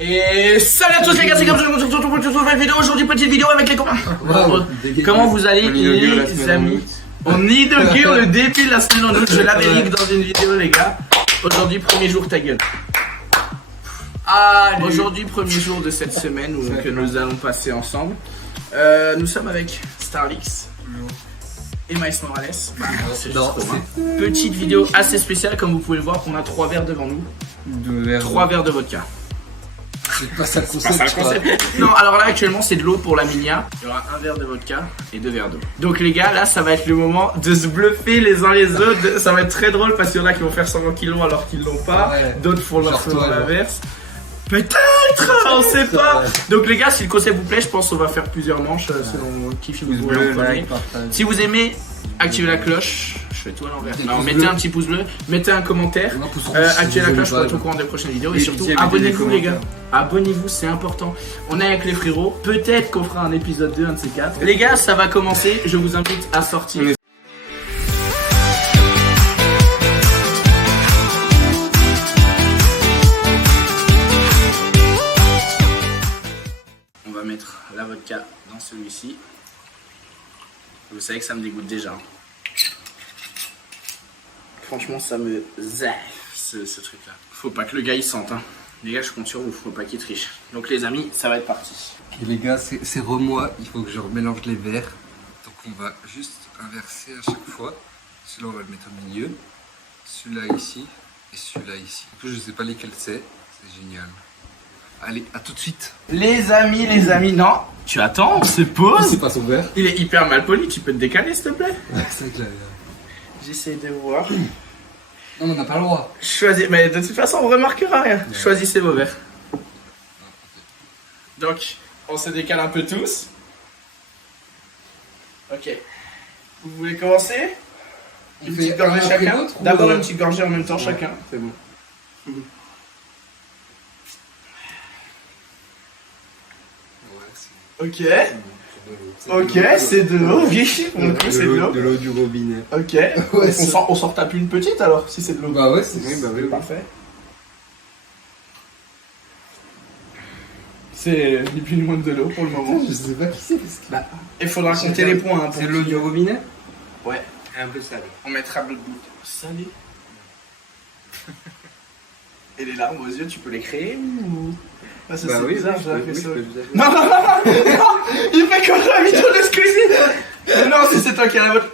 Et salut à tous les gars, c'est comme ça, on se retrouve pour une nouvelle vidéo. Aujourd'hui, petite vidéo avec les copains. Comment vous allez les amis? On inaugure le début de la semaine en août. Je l'Amérique dans une vidéo les gars. Aujourd'hui, premier jour, ta gueule. Aujourd'hui, premier jour de cette semaine que nous allons passer ensemble. Nous sommes avec Starlix et Maïs Morales. Petite vidéo assez spéciale, comme vous pouvez le voir. On a 3 verres devant nous. 3 verres de vodka. C'est pas ça le concept. Non, alors là actuellement c'est de l'eau pour la minia. Il y aura un verre de vodka et 2 verres d'eau. Donc les gars, là ça va être le moment de se bluffer les uns les autres. Ça va être très drôle parce qu'il y en a qui vont faire 100 kilos alors qu'ils l'ont pas. Ouais. D'autres font leur l'inverse. Peut-être, on sait pas. Donc les gars, si le concept vous plaît, je pense qu'on va faire plusieurs manches selon qui vous voulez en premier. Si vous aimez, activez la cloche. Je fais tout à l'envers. Mettez un petit pouce bleu, mettez un commentaire, activez la cloche pour être au courant des prochaines vidéos et surtout abonnez-vous les gars. Abonnez-vous, c'est important. On est avec les frérots. Peut-être qu'on fera un épisode 2, un de ces 4. Les gars, ça va commencer. Je vous invite à sortir. On va mettre la vodka dans celui-ci. Vous savez que ça me dégoûte déjà. Franchement, ça me zaffe ce truc-là. Faut pas que le gars il sente. Hein. Les gars, je compte sur vous, faut pas qu'il triche. Donc les amis, ça va être parti. Et les gars, c'est remois, il faut que je remélange les verres. Donc on va juste inverser à chaque fois. Celui-là, on va le mettre au milieu. Celui-là ici et celui-là ici. En plus, je sais pas lesquels c'est génial. Allez, à tout de suite. Les amis, non. Tu attends, on se pose. C'est pas son verre. Il est hyper mal poli, tu peux te décaler s'il te plaît? C'est vrai que j'avais... J'essaie de voir. Non, on n'a pas le droit. Choisis, mais de toute façon on remarquera rien. Ouais. Choisissez vos verres. Donc, on se décale un peu tous. Ok. Vous voulez commencer? Une petite gorgée chacun. D'abord une petite gorgée en même temps chacun. C'est bon. Ok. Ok, c'est de l'eau, oui. C'est de l'eau. De l'eau du robinet. Ok. Ouais, on s'en tape une petite alors, si c'est de l'eau. Bah ouais, c'est parfait. C'est ni plus ni moins de l'eau pour le moment. Je sais pas qui c'est parce que... Bah, il faudra compter les points. Hein, c'est l'eau du robinet? Ouais. Et un peu salé. On mettra de l'eau salé. Et les larmes aux yeux, tu peux les créer ou... Ah, ça, c'est bizarre, non, il fait comme la vidéo de Squeezie. Non, si c'est toi qui as la vote.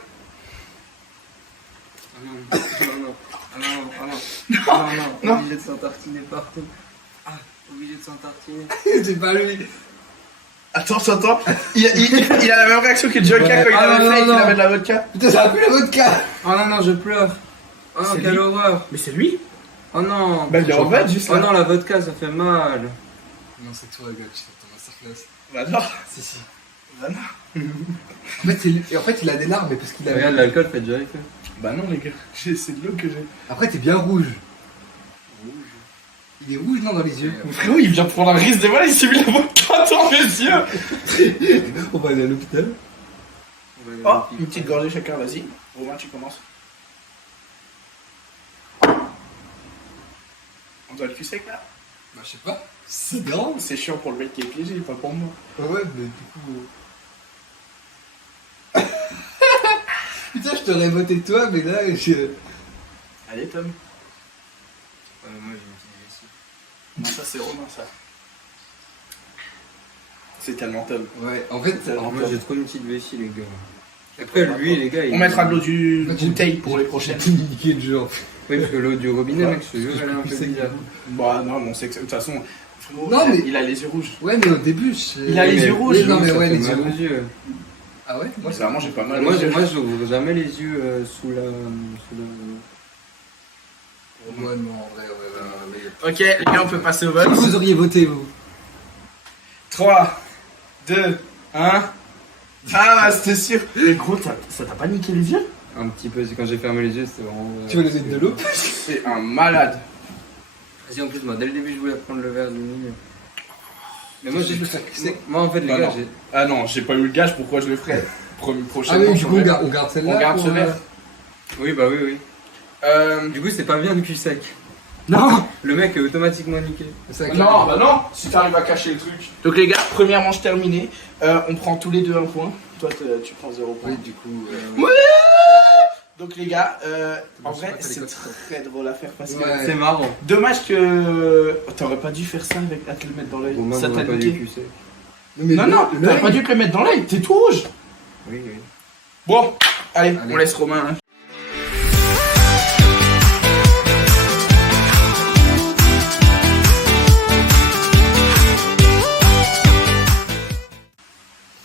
Non. Obligé de s'entartiner partout. Obligé de s'entartiner. C'est pas lui. Attends. Il a la même réaction que Joker quand il avait fait qu'il avait de la vodka. Putain, ça a plus la vodka. Oh non, je pleure. Oh non, quelle horreur. Mais c'est lui. Oh non. Bah, il est en fait juste là. Oh non, la vodka, ça fait mal. Non, c'est toi, gars, tu t'entends ma surclasse. Bah non. Si. Bah non. En fait, il a des larmes, mais parce qu'il a... Regarde, l'alcool fait déjà effet. Bah non, les gars, c'est de l'eau que j'ai. Après, t'es bien rouge. Il est rouge, non, dans les yeux. Frérot, il vient de prendre un risque de mal, il s'est mis la vodka dans les yeux. On va aller à l'hôpital. Oh, une petite gorgée chacun, vas-y. Romain, tu commences. On doit le cul sec là? Bah, je sais pas. C'est grand. C'est chiant pour le mec qui est piégé, pas pour moi. Ouais, mais du coup. Putain, je t'aurais voté toi, mais là, Allez, Tom. Moi, j'ai une petite vessie. Non, ça, c'est Romain, ça. C'est tellement Tom. Ouais, en fait, Moi, j'ai trop une petite vessie, les gars. Après, lui, les gars. On mettra de l'eau du bouteille pour les prochaines. J'ai niqué le jeu. Oui, parce que l'eau du robinet, mec, je te jure, elle est un peu bizarre. Bah, non, on sait que de toute façon. Non, mais il a les yeux rouges. Ouais, mais au début, il a les yeux rouges. Oui, non, mais ouais, les yeux rouges. Ah ouais? Moi, c'est vraiment, j'ai pas mal. Moi, j'ouvre jamais les yeux sous la. Moi, non, en vrai, ouais. Ok, les gars, on peut passer au vote. Vous auriez voté, vous? 3, 2, 1. Ah, c'était sûr. Mais gros, ça t'a pas niqué les yeux? Un petit peu, c'est quand j'ai fermé les yeux, c'était vraiment. Tu veux les aider de l'eau? C'est un malade. Vas-y, en plus, moi, dès le début, je voulais prendre le verre du milieu. Mais moi, moi, en fait, les gars, j'ai. Ah non, j'ai pas eu le gage, pourquoi je le ferais? Prochain. Ah oui, du coup, on garde celle-là. On garde ce verre. Oui, bah oui. Du coup, c'est pas bien le cul sec. Non, le mec est automatiquement niqué. Non, bah non, si t'arrives à cacher le truc. Donc les gars, première manche terminée. On prend tous les deux un point. Toi, tu prends 0 point. Oui, du coup. Ouais. Donc les gars, en vrai, c'est très drôle à faire parce que C'est marrant. dommage que t'aurais pas dû faire ça avec à te le mettre dans l'œil. Bon, Ça t'a pas niqué. du QC. Non, t'aurais pas dû te le mettre dans l'œil. T'es tout rouge. Oui, oui. Bon, allez, Allez. on laisse Romain. Hein.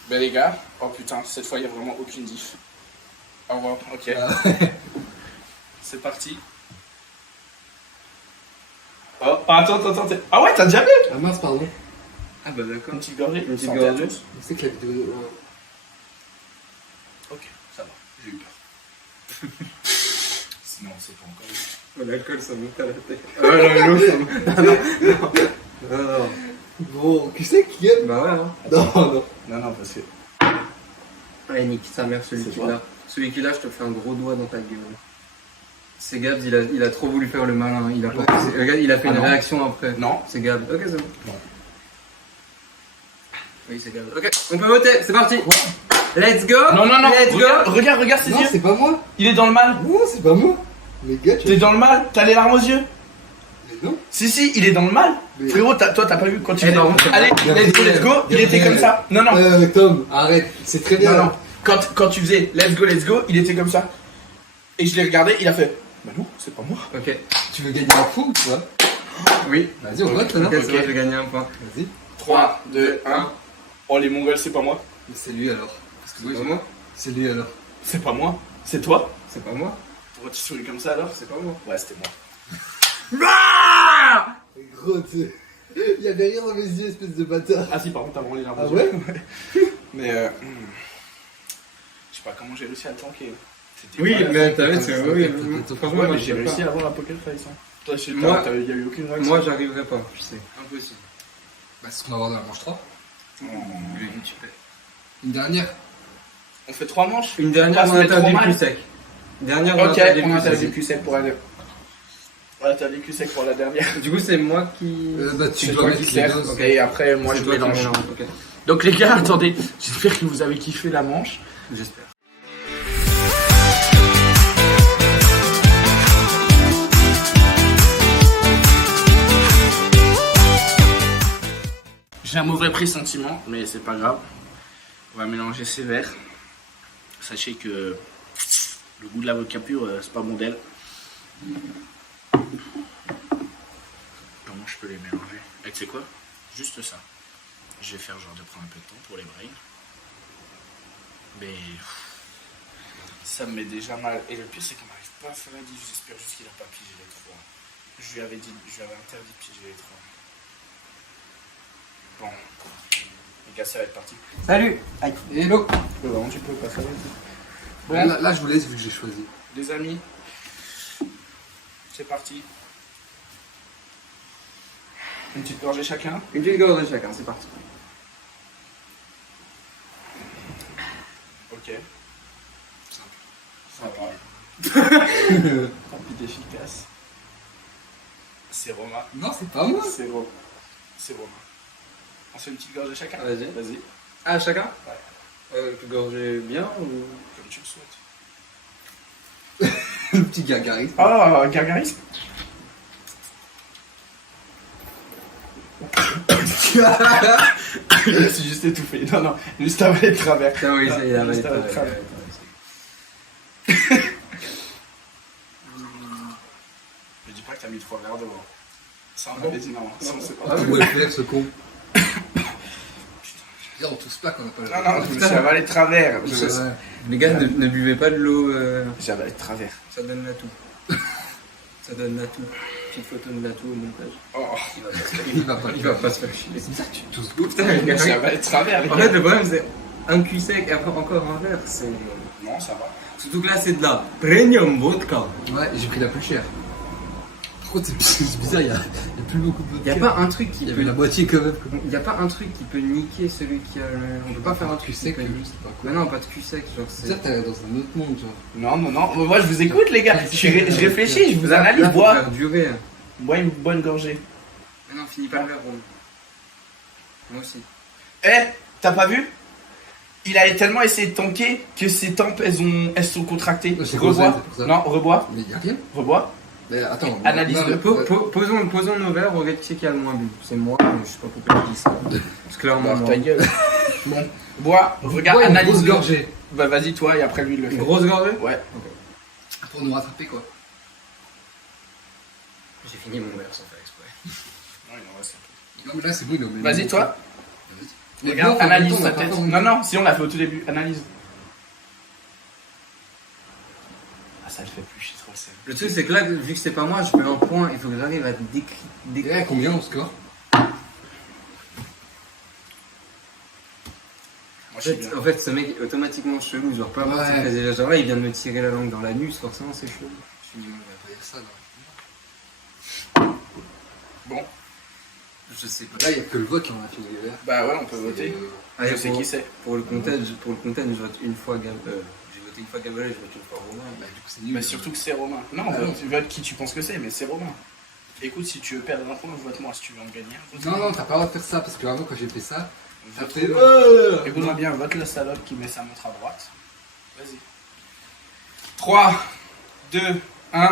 Ben les gars, oh putain, cette fois il n'y a vraiment aucune diff. Au revoir, ok. C'est parti. Oh, attends. Ah ouais, t'as déjà vu? Ah mince, pardon. Ah bah d'accord. Une petite gorgée. Une petite Santé à gorgée. tous. Je sais que la vidéo. Ok, ça va, j'ai eu peur. Sinon, c'est pas encore. L'alcool, ça monte à la tête. Ah non, l'eau, ça monte. Non. Bon, qui c'est qui gagne? Bah ouais, hein. Non. Non, parce que. Allez, nique sa mère, celui C'est qui toi. l'a. Celui qui l'a, je te fais un gros doigt dans ta gueule. C'est Gabs, il a trop voulu faire le malin. Il a, pas... Regarde, il a fait Ah une non. réaction après. Non. C'est Gabs. Ok, c'est bon. Non. Oui, c'est Gabs. Ok, on peut voter, c'est parti. Let's go. Non, Let's go. regarde ses Non, yeux. c'est pas moi. Il est dans le mal. Non, c'est pas moi. Mais gars, tu T'es dans le mal. T'as les larmes aux yeux. Mais non. Si, il est dans le mal. Mais- Frérot, toi, t'as pas vu quand tu Eh, faisais- par contre, Allez, let's go. Il était comme ça. Non. Tom, arrête. C'est très bien. Non. Quand tu faisais let's go, il était comme ça. Et je l'ai regardé, il a fait. Bah non, c'est pas moi. Ok. Tu veux gagner un point ou quoi? Oui. Vas-y, on vote là. Ok, c'est bon, j'ai gagné un point. Vas-y. 3, 2, 1. Oh, les Mongols, c'est pas moi. Mais c'est lui alors. Parce que C'est pas moi. C'est lui alors. C'est pas moi. C'est toi. C'est pas moi. Pourquoi tu souris comme ça alors? C'est pas moi. Ouais, c'était moi. Ah, Gros, il y avait rien dans mes yeux, espèce de bâtard. si, par contre, t'as vraiment les larmes Ah aux yeux. ouais? Mais je sais pas comment j'ai réussi à le tanker. C'était Oui, pas- mais t'as vu, c'est oui. Attends, Franchement, Ouais, moi mais j'ai je sais réussi pas. à avoir un poker face. Hein. Toi, Moi- il y a eu aucune réaction. Moi, j'arriverai pas. Je sais. Impossible. Bah, c'est ce qu'on va voir dans la manche 3. Super. Une dernière. On fait 3 manches. Une dernière, Pas se on mettre interdit trop le mal. cul sec. Dernière, Ok, on le interdit cul le cul sec pour la dernière. On interdit le cul sec pour la dernière. sec. Du coup, c'est moi qui. Bah, tu C'est dois toi mettre qui les sers. doses. Et après, moi, C'est je toi qui mélange. mélange, ok. Donc, les gars, attendez. J'espère que vous avez kiffé la manche. J'espère. J'ai un mauvais pressentiment, mais c'est pas grave. On va mélanger ces verres. Sachez que le goût de la vodka pure, c'est pas bon d'elle. Comment je peux les mélanger? Et tu sais quoi? Juste ça. Je vais faire genre de prendre un peu de temps pour les brains. Mais ça me met déjà mal. Et le pire, c'est qu'on n'arrive pas à faire la diff. J'espère juste qu'il a pas pigé les 3. Je lui avais interdit de piger les 3. Bon, les gars, ça va être parti. Salut. Hello. Vraiment, tu peux passer avec. Bon, Là, je vous laisse vu que j'ai choisi. les amis, c'est parti. Une petite gorgée chacun. Une petite gorgée chacun, c'est parti. Ok. Ça va. Rapide, efficace. C'est Romain. Non, c'est pas moi. C'est Romain. C'est Romain. On fait une petite gorgée chacun. Vas-y. Vas-y. Ah, chacun. Ouais. Une gorgée bien ou. Comme tu le souhaites. Le petit gargarisme. Oh, gargarisme. Je me suis juste étouffé. Non, juste avaler de travers. Ah oui, ça y est, il a Juste validé. avaler de travers. Je dis pas que t'as mis 3 verres devant. Ça, on avait dit non. Ça, on sait pas. Ah, vous le faire ce con. Regarde, on tous pas qu'on a pas le Non, je me suis avalé de travers. C'est vrai. Les gars, ne buvez pas de l'eau. J'ai avalé de travers. Ça donne la tout. Ça donne la tout. Petite photo de la tout au montage. Oh, Il va pas le Il va faire. pas se faire chier. C'est bizarre, tu tous go. Putain, les gars. j'ai avalé de travers. les En gars. fait, le problème, c'est un cul sec et après encore un verre. C'est. Non, ça va. Surtout que là, c'est de la premium vodka. Ouais, j'ai pris la plus chère. Par contre, c'est bizarre, il y a plus beaucoup de vodka. Il n'y a pas un truc qui Il y peut. avait la moitié quand même. Il n'y a pas un truc qui peut niquer celui qui a le. On peut pas faire un Tu truc sais que qui peut je sais pas Mais quoi. non, pas de cul sec, genre C'est c'est. bizarre, t'es dans un autre monde, genre. Non. Moi, je vous écoute, les gars. Je réfléchis, je vous analyse. Là, faut Bois. faire durer. Bois une bonne gorgée. Mais non, finis pas le verre, Rome. Moi aussi. Eh, t'as pas vu? Il a tellement essayé de tanker que ses tempes, elles sont contractées. C'est Rebois. c'est pour ça. Non, rebois. Mais y'a rien. Rebois. Mais attends, Analyse non, de Posons nos verres, regarde qui c'est qui a le moins bu. C'est moi, mais je sais pas pourquoi je dis ça. C'est clairement Bah, moi. ta gueule. Bon, bois, regarde, Bois une analyse grosse le. gorgée. Bah, vas-y, toi, et après lui, il le fait. Une grosse gorgée? Ouais. Pour nous rattraper quoi. J'ai fini mon verre sans faire exprès. Ouais, non, ouais, c'est- Non, mais là c'est bon, mais Vas-y, toi. Mais Regarde, bon, en analyse même temps, on sa a pas tête. fait en- Non, non, si on l'a fait au tout début. Analyse. Ah, ça le fait plus, je suis trop sérieux. Le truc, c'est que là, vu que c'est pas moi, je fais un point, il faut que j'arrive à décrire. Eh, combien on score? Moi, je suis bien. En fait, ce mec est automatiquement chelou, genre pas voir Ouais. ses déjà genre là, il vient de me tirer la langue dans l'anus, forcément c'est chelou. Je suis nul, on va pas dire ça là. Bon, Je sais pas. Là il y a que le vote qui en a fini les verres. bah ouais, on peut voter. Allez, Je sais qui c'est. pour le content, je vote une fois J'ai voté une fois Gabriel, je vote une fois Romain. Bah, du coup c'est nul. Mais surtout que c'est Romain. Non, Ah non. tu votes qui tu penses que c'est, mais c'est Romain. Écoute, si tu veux perdre un point, vote-moi. Si tu veux en gagner un, vote-moi. Non, non, t'as pas le droit de faire ça parce que avant quand j'ai fait ça, ça Vote- fait. Écoute-moi bien, vote le salope qui met sa montre à droite. Vas-y. 3, 2, 1.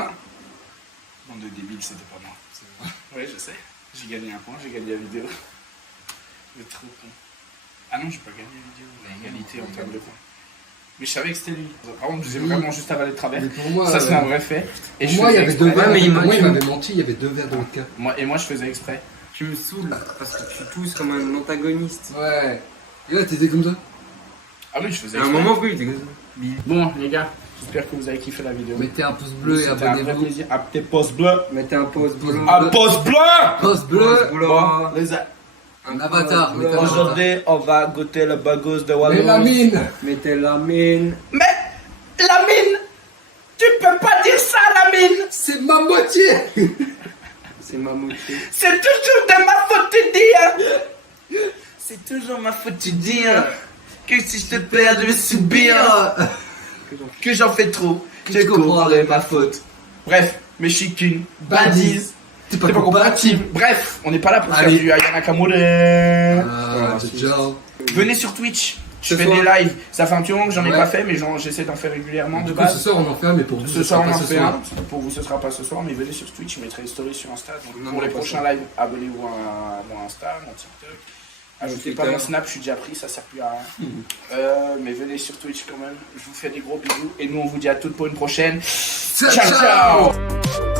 Bande de débiles, c'était pas moi. Ouais, je sais. J'ai gagné un point, j'ai gagné la vidéo. Vous êtes trop con. Ah non, j'ai pas gagné la vidéo. On a égalité en termes de points. Mais je savais que c'était lui. Par contre, j'ai vraiment juste avalé de travers. Mais pour moi, Ça, c'est un vrai fait. Et pour moi, il y faisais avait deux exprès. verres. Ouais, mais Pour moi, il tu- m'avait menti, il y avait deux verres dans le cas. Moi, je faisais exprès. Tu me saoules parce que tu tousses comme un antagoniste. Ouais. Et là, t'étais comme ça. Ah oui, je faisais À un exprès. moment, oui, t'es comme ça. Bon, les gars, j'espère que vous avez kiffé la vidéo. Mettez un pouce bleu et C'était un vrai abonnez-vous. plaisir. Un petit pouce bleu. Mettez un pause bleu. Un pouce bleu. Pouce bleu. Bon, les a- Un avatar. Mettez un avatar. Aujourd'hui, on va goûter le bagos de Wallows. Mais la mine. Mettez la mine. Mais la mine, tu peux pas dire ça, la mine. C'est ma moitié. C'est ma moitié. C'est toujours de ma faute de dire. C'est toujours ma faute de dire que si je te perds, je vais subir. Que j'en fais trop. Tu comprendrais ma faute. Bref, mais je suis qu'une bandise. T'es C'est pas compatible. Bref, on n'est pas là pour faire Allez. du Ayana Kamure. Ah, ciao. Venez sur Twitch. Je Ce fais soir. des lives. Ça fait un petit moment que j'en ai Ouais. pas fait, mais j'essaie d'en faire régulièrement de Du coup, ce base. soir, on en fait un, mais pour vous, Ce soir, on sera en pas ce fait soir. un. Pour vous, ce sera pas ce soir, mais venez sur Twitch. Je mettrai les stories sur Insta. Donc, Non, pour les pas prochains lives, abonnez-vous à mon Insta, mon TikTok. Ajoutez pas Twitter. mon Snap, je suis déjà pris, ça sert plus à rien. Mais venez sur Twitch quand même. Je vous fais des gros bisous. Et nous, on vous dit à toutes pour une prochaine. Ciao, Ciao, ciao. ciao.